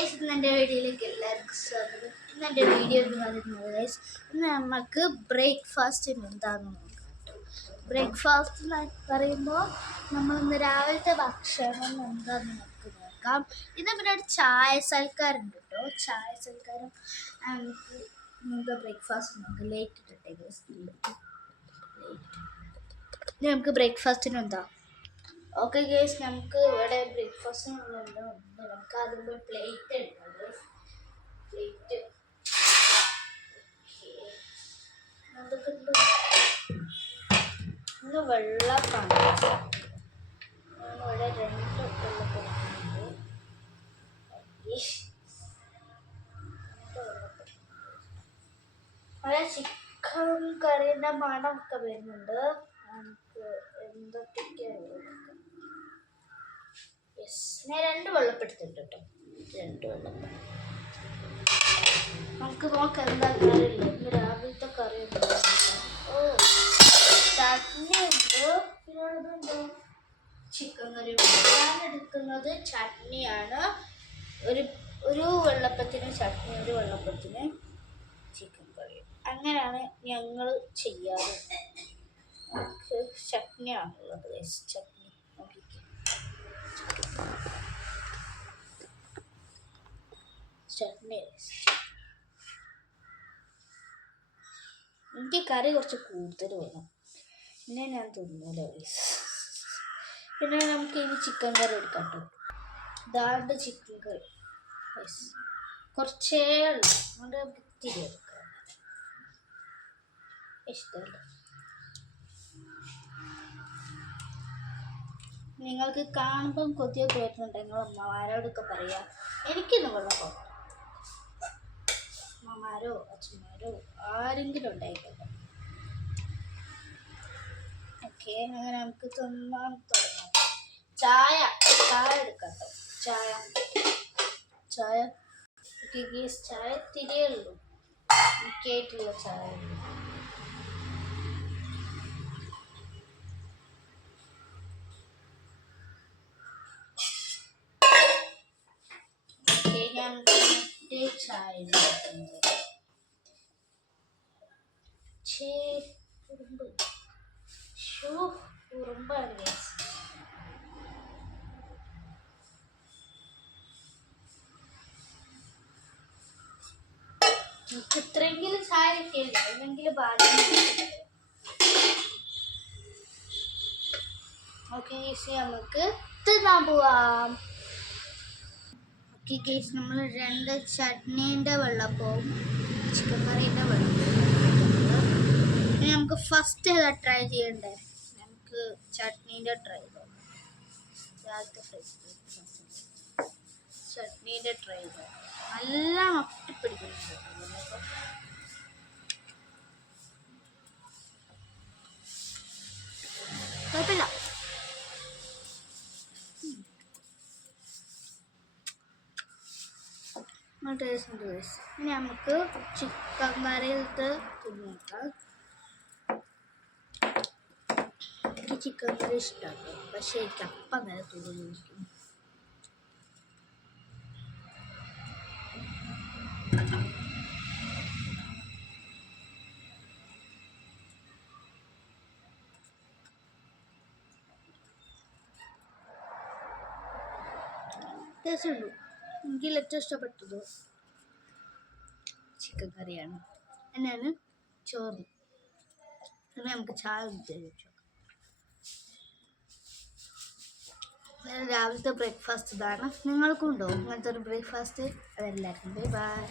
ഇന്ന് എൻ്റെ വീഡിയോയിലേക്ക് എല്ലാവർക്കും സ്വാഗതം. ഇന്ന് എൻ്റെ വീഡിയോ എന്ന് പറയുന്നത് ഗൈസ്, ഇന്ന് നമുക്ക് ബ്രേക്ക്ഫാസ്റ്റിന് എന്താണെന്ന് നോക്കാം. ബ്രേക്ക്ഫാസ്റ്റ് എന്ന് പറയുമ്പോൾ നമ്മളിന്ന് രാവിലത്തെ ഭക്ഷണം എന്താണെന്ന് നമുക്ക് നോക്കാം. ഇന്ന് പിന്നെ ഒരു ചായ സൽക്കാരുണ്ട് കേട്ടോ. ചായ സൽക്കാരം നമുക്ക് ബ്രേക്ക്ഫാസ്റ്റ് നോക്കാം. ലേറ്റ് ഇട്ടേ ഗൈസ്, ലേറ്റ്. ഇനി നമുക്ക് ബ്രേക്ക്ഫാസ്റ്റിന് എന്താ ഓക്കെ ഗേസ്, നമുക്ക് ഇവിടെ ബ്രേക്ക്ഫാസ്റ്റിനുള്ളത് നമുക്ക് അതിൻ്റെ പ്ലേറ്റ് എടുക്കാം. പ്ലേറ്റ് അതൊക്കെ ഇന്ന് വെള്ളപ്പാണ്. ഞാനിവിടെ 2 വെള്ളപ്പെടുന്നുണ്ട്. അവിടെ ചിക്കൻ കറിയുടെ മണമൊക്കെ വരുന്നുണ്ട്. നമുക്ക് എന്തൊക്കെയാണ് ഞാൻ 2 വെള്ളപ്പെടുത്തിട്ടുണ്ട് കേട്ടോ. 2 വെള്ളപ്പെടും നമുക്ക് നോക്കാം എന്താ കറിയില്ല. ഇന്ന് രാവിലത്തെ കറി ചട്നി ഉണ്ട്, പിന്നെ ചിക്കൻ കറി. ഞാൻ എടുക്കുന്നത് ചട്നിയാണ്. ഒരു വെള്ളപ്പത്തിന് ചട്നി, ഒരു വെള്ളപ്പത്തിന് ചിക്കൻ കറി. അങ്ങനെയാണ് ഞങ്ങൾ ചെയ്യാറ്. നമുക്ക് ചട്നിയാണുള്ളത്. ചട്നി നോക്കിക്കേ, ചട്നി. എനിക്ക് കറി കുറച്ച് കൂടുതൽ വേണം, പിന്നെ ഞാൻ തിന്നില്ല. പിന്നെ നമുക്ക് ഇനി ചിക്കൻ കറി എടുക്കാം കേട്ടോ. ഇതാണ്ട് ചിക്കൻ കറി കുറച്ചേ ഉള്ളൂ, അതുകൊണ്ട് നമുക്ക് ഇത്തിരി എടുക്കാം. ഇഷ്ടമല്ല. നിങ്ങൾക്ക് കാണുമ്പം കൊതിയൊക്കെ വരുന്നുണ്ടെങ്കിൽ അമ്മമാരോടൊക്കെ പറയാം എനിക്കിന്ന് വെള്ളം. അമ്മമാരോ അച്ഛന്മാരോ ആരെങ്കിലും ഉണ്ടായിക്കോട്ടെ. ഓക്കെ, അങ്ങനെ നമുക്ക് തിന്നാൻ തുടങ്ങാം. ചായ എടുക്കാം കേട്ടോ. ചായ ചായ തിരിയേ ഉള്ളൂ, എനിക്കായിട്ടുള്ള ചായ. ചായ ഉറുമ്പാണ്. നമുക്ക് ഇത്രയെങ്കിലും ചായ കിട്ടിയില്ല, അല്ലെങ്കിൽ ബാല്യം. ഓക്കെ ഗേസ്, നമുക്ക് തിന്നാൻ പോവാം. ഓക്കെ ഗേസ്, നമ്മൾ 2 ചട്നീൻ്റെ വെള്ളപ്പവും ചിക്കൻ കറീൻ്റെ വെള്ളപ്പവും. ഇനി നമുക്ക് ഫസ്റ്റ് ഏതാ ട്രൈ ചെയ്യണ്ടേ? നമുക്ക് ചട്നീൻ്റെ ട്രൈ ചെയ്യാം. ചട്നീൻ്റെ ട്രൈ ചെയ്യാം. നല്ല ഒട്ടിപ്പിടിക്കുന്നുണ്ട്. കുഴപ്പമില്ല. ടേസ്റ്റ് ഉണ്ട്. ഇനി നമുക്ക് ചിക്കൻ കറിയിലത്തെ നോക്കാം. എനിക്ക് ചിക്കൻ കറി ഇഷ്ടമാണ്, പക്ഷേ എനിക്ക് അപ്പം നേരെ തോന്നിയിരിക്കും. ടേസ്റ്റ് ഉണ്ട്. എനിക്ക് ഏറ്റവും ഇഷ്ടപ്പെട്ടത് ചിക്കൻ കറിയാണ്. എന്നാണ് ചോറ്. പിന്നെ നമുക്ക് ചായ കുടിച്ചു. രാവിലത്തെ ബ്രേക്ക്ഫാസ്റ്റ് ഇതാണ്. നിങ്ങൾക്കും ഉണ്ടോ ഇങ്ങനത്തെ ഒരു ബ്രേക്ക്ഫാസ്റ്റ്? അതെല്ലാവർക്കും ബൈ ബൈ.